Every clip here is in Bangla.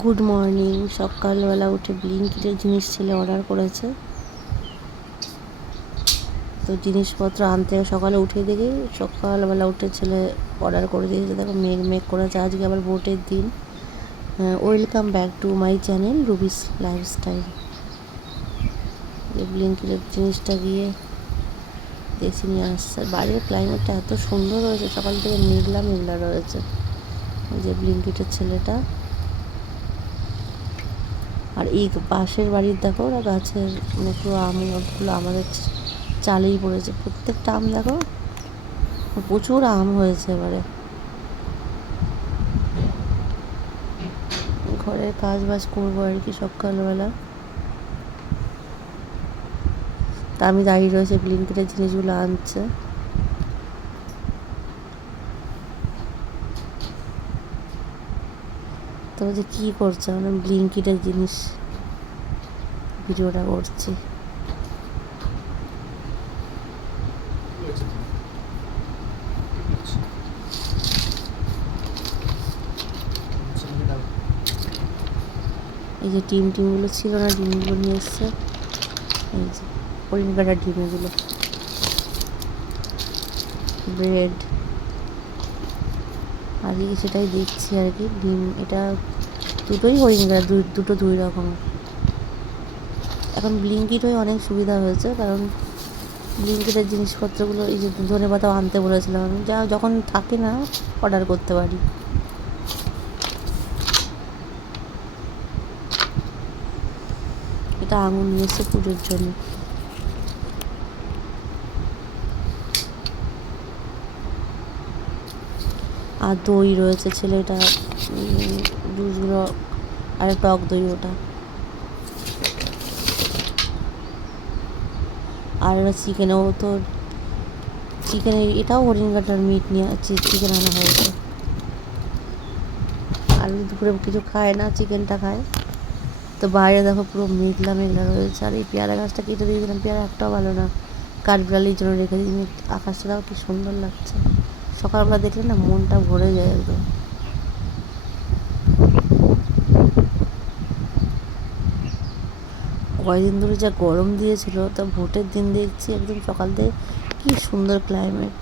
Good morning. সকালবেলা উঠে ব্লিঙ্কিটের জিনিস ছেলে অর্ডার করেছে, তো জিনিসপত্র আনতে সকালে উঠে দেখি সকালবেলা উঠে ছেলে অর্ডার করে দিয়েছে। দেখো মেঘ মেঘ করেছে, আজকে আবার ভোটের দিন। Welcome back to my channel Rubi's lifestyle. যে ব্লিঙ্কিটের জিনিসটা গিয়ে দেখছি নিয়ে আসছে। বাইরের ক্লাইমেটটা এত সুন্দর রয়েছে, সকাল থেকে মেঘলা মেঘলা রয়েছে। যে ব্লিঙ্কিটের ছেলেটা, আর এই পাশের বাড়ির দেখো ওরা গাছের মানে পুরো আমগুলো আমাদের চালেই পড়েছে। প্রত্যেকটা আম দেখো, প্রচুর আম হয়েছে এবারে। ঘরের কাজ বাজ করবো আর কি সকালবেলা। তা আমি দাঁড়িয়ে রয়েছে, ব্লিঙ্কিটের জিনিসগুলো আনছে। তো যে কী করছে মানে ব্লিঙ্কিটের জিনিস ভিডিওটা করছি। এই যে ডিমগুলো ছিল না, ডিমগুলো নিয়ে এসছে। এই যে হরিণ কাটার ডিম, এগুলো ব্রেড আর কি সেটাই দেখছি আর কি। ডিম এটা দুটোই হরিণ কাটা, দুটো দুই রকম। এখন ব্লিঙ্কিট হয়ে অনেক সুবিধা হয়েছে, কারণ ব্লিঙ্কিটের জিনিসপত্রগুলো এই যে ধনেপাতাও আনতে বলেছিলাম, যা যখন থাকে না অর্ডার করতে পারি। এটা আঙুর নিয়ে এসছে পুজোর জন্য। আর দই রয়েছে, ছেলেটা জুসগুলো আর টক দই ওটা। আর চিকেনও তো চিকেনের এটাও হরিণ কাটার মিট নিয়ে চিকেন আনা হয়েছে। আর দুপুরে কিছু খায় না, চিকেনটা খায়। তো বাইরে দেখো পুরো মেঘলা মেঘলা রয়েছে। আর এই পেয়ারা গাছটা কেটে দিয়েছিলাম, পেয়ারা একটাও ভালো না, কাঠবিড়ালির জন্য রেখে দিই। আকাশটা দেখো কি সুন্দর লাগছে, সকালবেলা দেখলে না মনটা ভরে যায় একদম। কয়দিন ধরে যা গরম দিয়েছিল, তা ভোটের দিন দেখছি একদম সকাল থেকে কি সুন্দর ক্লাইমেট।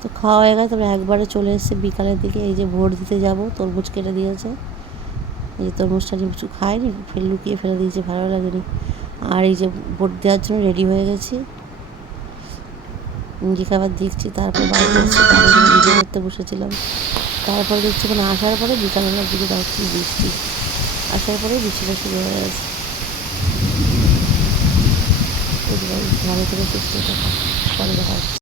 তো খাওয়া হয়ে গেছে, তারপরে একবারে চলে এসেছে বিকালের দিকে। এই যে ভোট দিতে যাব, তরমুজ কেটে দিয়েছে। এই যে তরমুজটা কিছু খায়নি, লুকিয়ে ফেলে দিয়েছে, ভালো লাগেনি। আর এই যে ভোট দেওয়ার জন্য রেডি হয়ে গেছি, নিজেকে আবার দেখছি। তারপর বাড়িতে এসেছি, তারপর ভিডিও করতে বসেছিলাম। তারপরে দেখছি ওখানে আসার পরে বিকালবেলার দিকে যাচ্ছি বৃষ্টি, আসার পরে বৃষ্টিটা শুরু হয়ে গেছে। ভালো করে সুস্থ থাকা, পরে দেখা হচ্ছে।